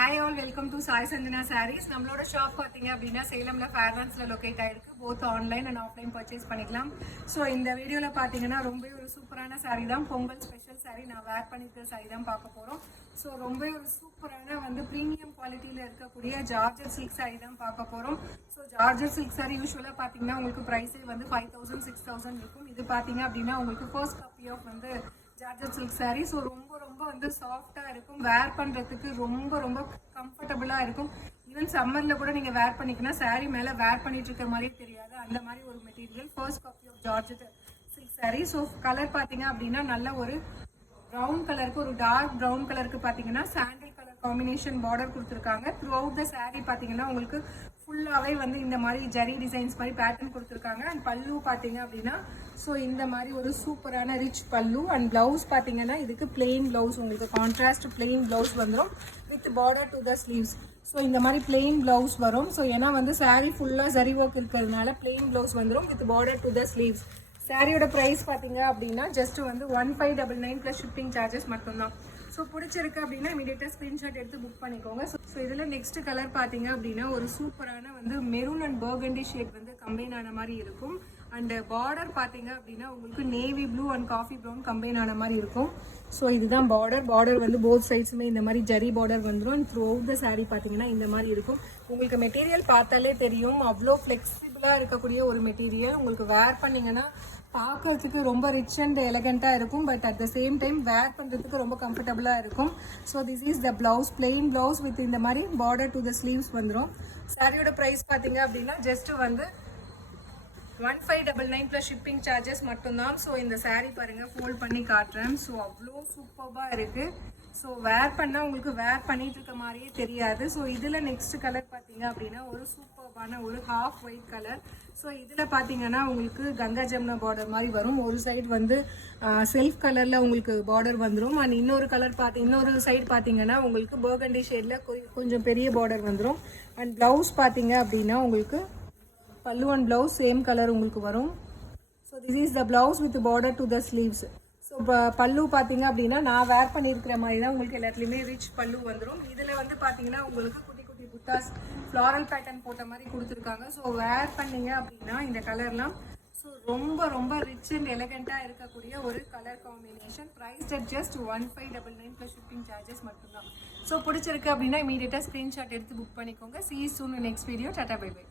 Hi all, welcome to Sai Sanjana Sarees. நம்மளோட shop பாத்தீங்க அப்படின்னா சேலம்ல ஃபேர்லாண்ட்ஸ்ல லொகேட் ஆயிருக்கு. Both online and offline purchase பண்ணிக்கலாம். ஸோ இந்த வீடியோல பாத்தீங்கன்னா ரொம்ப ஒரு சூப்பரான சாரீ தான், பொங்கல் ஸ்பெஷல் சாரீ. நான் வேர் பண்ணிருக்கிற சாரீ தான் பார்க்க போறோம். ஸோ ரொம்ப ஒரு சூப்பரான வந்து ப்ரீமியம் குவாலிட்டியில இருக்கக்கூடிய ஜார்ஜர் சில்க் சாரீ தான் பார்க்க போறோம். ஸோ ஜார்ஜர் சில்க் சாரீ யூஸ்வலா பாத்தீங்கன்னா உங்களுக்கு ப்ரைஸே வந்து 5000 6000 இருக்கும். இது பாத்தீங்க அப்படின்னா உங்களுக்கு ஃபர்ஸ்ட் காப்பி ஆஃப் வந்து ஜார்ஜர் சில்க் சாரீ. ஸோ ரொம்ப வந்து சாஃப்டாக இருக்கும், வேர் பண்ணுறதுக்கு ரொம்ப கம்ஃபர்டபுளாக இருக்கும். ஈவன் சம்மரில் கூட நீங்கள் வேர் பண்ணிக்கலாம், சாரீ மேலே வேர் பண்ணிட்டு இருக்க மாதிரி தெரியாது, அந்த மாதிரி ஒரு material. First copy of georgette silk sari. So colour பார்த்தீங்க அப்படின்னா நல்ல ஒரு ப்ரௌன் கலருக்கு, ஒரு டார்க் ப்ரௌன் கலருக்கு பார்த்தீங்கன்னா சாண்டில் கலர் காம்பினேஷன் பார்டர் கொடுத்துருக்காங்க. த்ரூ அவுட் த சாரீ பார்த்தீங்கன்னா உங்களுக்கு ஃபுல்லாகவே வந்து இந்த மாதிரி ஜரி டிசைன்ஸ் மாதிரி பேட்டர்ன் கொடுத்துருக்காங்க. அண்ட் பல்லு பார்த்தீங்க அப்படின்னா ஸோ இந்த மாதிரி ஒரு சூப்பரான ரிச் பல்லு. அண்ட் பிளவுஸ் பார்த்தீங்கன்னா இதுக்கு பிளெயின் பிளவுஸ், உங்களுக்கு கான்ட்ராஸ்ட் பிளெயின் பிளவுஸ் வந்துடும் with border to the sleeves. So இந்த மாதிரி பிளெயின் பிளவுஸ் வரும். ஸோ ஏன்னா வந்து சாரீ ஃபுல்லாக ஜரி ஒர்க் இருக்கிறதுனால பிளெயின் பிளவுஸ் வந்துடும் with border to the sleeves. சாரியோட ப்ரைஸ் பார்த்தீங்க அப்படின்னா ஜஸ்ட் வந்து 1599 ப்ளஸ் ஷிப்பிங் சார்ஜஸ் மட்டும்தான். ஸோ பிடிச்சிருக்கு அப்படின்னா இமீடியட்டாக ஸ்க்ரீன்ஷாட் எடுத்து புக் பண்ணிக்கோங்க. ஸோ இதில் நெக்ஸ்ட் கலர் பார்த்தீங்க அப்படின்னா ஒரு சூப்பரான வந்து மெரூன் அண்ட் பர்கண்டி ஷேட் வந்து கம்பைன் ஆன மாதிரி இருக்கும். அண்ட் பார்டர் பார்த்தீங்க அப்படின்னா உங்களுக்கு navy blue and coffee brown combine ஆன மாதிரி இருக்கும். ஸோ இதுதான் பார்டர் வந்து போத் சைட்ஸுமே இந்த மாதிரி ஜரி பார்டர் வந்துடும். And through out the sari பார்த்தீங்கன்னா இந்த மாதிரி இருக்கும். உங்களுக்கு மெட்டீரியல் பார்த்தாலே தெரியும், அவ்வளோ ஃப்ளெக்சிபிளாக இருக்கக்கூடிய ஒரு மெட்டீரியல். உங்களுக்கு வேர் பண்ணிங்கன்னா பார்க்கறதுக்கு ரொம்ப ரிச் அண்ட் எலகண்ட்டாக இருக்கும், but at the same time wear பண்ணுறதுக்கு ரொம்ப கம்ஃபர்டபுளாக இருக்கும். So this is the blouse, plain blouse with இந்த மாதிரி பார்டர் டு த ஸ்லீவ்ஸ் வந்துடும். சாரியோட ப்ரைஸ் பார்த்தீங்க அப்படின்னா ஜஸ்ட் வந்து 1599 ப்ளஸ் ஷிப்பிங் சார்ஜஸ் மட்டும்தான். ஸோ இந்த சாரீ பாருங்கள், ஃபோல்ட் பண்ணி காட்டுறேன். ஸோ அவ்வளோ சூப்பராக இருக்குது. ஸோ வேர் பண்ணால் உங்களுக்கு வேர் பண்ணிட்டு இருக்க மாதிரியே தெரியாது. ஸோ இதில் நெக்ஸ்ட் கலர் பார்த்தீங்க அப்படின்னா ஒரு சூப்பரான ஒரு ஹாஃப் ஒயிட் கலர். ஸோ இதில் பார்த்தீங்கன்னா உங்களுக்கு கங்கா ஜமுனா பார்டர் மாதிரி வரும். ஒரு சைடு வந்து செல்ஃப் கலரில் உங்களுக்கு பார்டர் வந்துடும். அண்ட் இன்னொரு சைடு பார்த்தீங்கன்னா உங்களுக்கு பர்கண்டி ஷேடில் கொஞ்சம் பெரிய பார்டர் வந்துடும். அண்ட் ப்ளவுஸ் பார்த்தீங்க அப்படின்னா உங்களுக்கு பல்லு அண்ட் ப்ளவுஸ் சேம் கலர் உங்களுக்கு வரும். So this is the blouse with border to the sleeves. So பல்லு பார்த்தீங்க அப்படின்னா நான் வேர் பண்ணியிருக்கிற மாதிரி தான் உங்களுக்கு எல்லாத்துலேயுமே ரிச் பல்லு வந்துடும். இதில் வந்து பார்த்தீங்கன்னா உங்களுக்கு குட்டி குட்டி புத்தாஸ் ஃப்ளாரல் பேட்டர்ன் போட்ட மாதிரி கொடுத்துருக்காங்க. ஸோ வேர் பண்ணீங்க அப்படின்னா இந்த கலர்லாம் ஸோ ரொம்ப ரிச் அண்ட் எலகண்ட்டாக இருக்கக்கூடிய ஒரு colour combination. Price at just 1599 plus shipping charges மட்டும்தான். ஸோ பிடிச்சிருக்கு அப்படின்னா இமீடியட்டாக ஸ்க்ரீன்ஷாட் எடுத்து புக் பண்ணிக்கோங்க. See you soon in next video. Tata, bye bye.